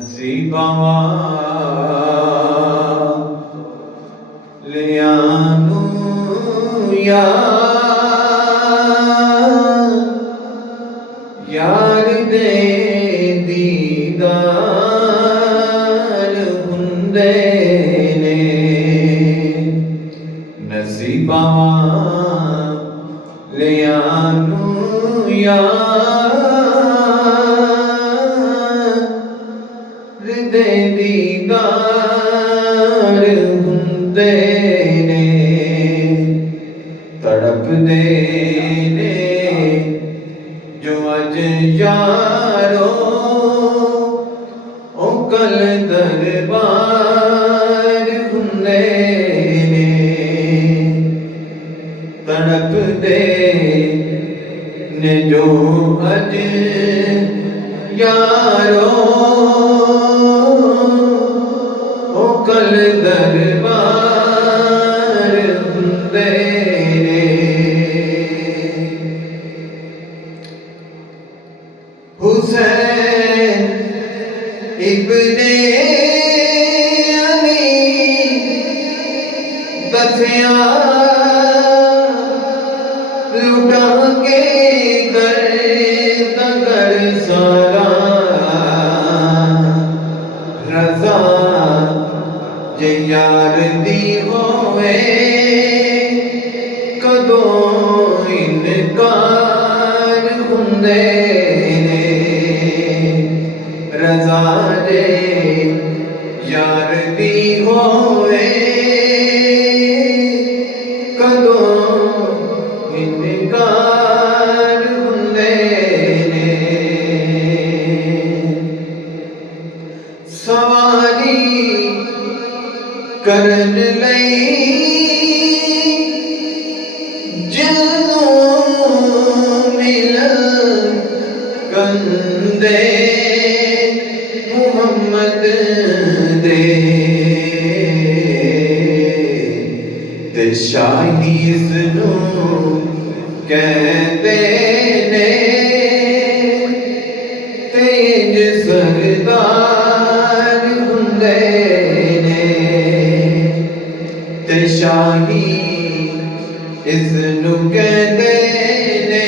नसीबावा लियानू यार दे दीदार हुंदे ने नसीबावा लियानू दे दीदार हुंदे ने तड़प दे ने जो अज यारो ओ कल दरबार हुंदे ने तड़प दे ने जो अज यारो ओ कल दरबार हुंदे ने हुसैन इब्ने अली दसिया लुटा के कर सारा रजा जे यार दी होवे कदों इनकार हुंदे ने रजा जे यार दी होवे कदों इनकार हुंदे ने सवारी करन लई जिन्नों मिलन कंदे मुहम्मद दे ते शाही इसनू कहते ने तेज सरदार हुंदे ने ते शाही इसनू कहते ने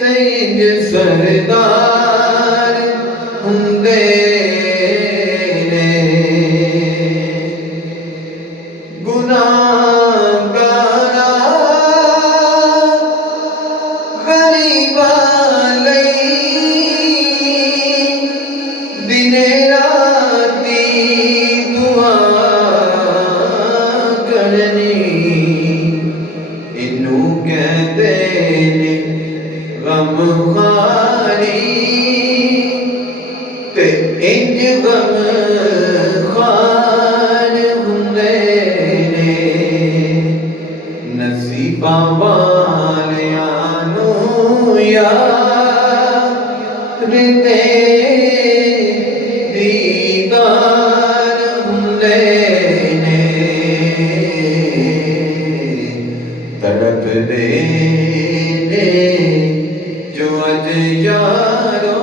तेज सरदार हुंदे ने गुनाहगारा गरीबा लई दिने राती दुआ करनी इनू कहते ने गमखारी ते इंज गम खार हुंदे ने नसीबां वालियां नू यार दे दीदार हुंदे ने तड़प दे ने जो अज यारो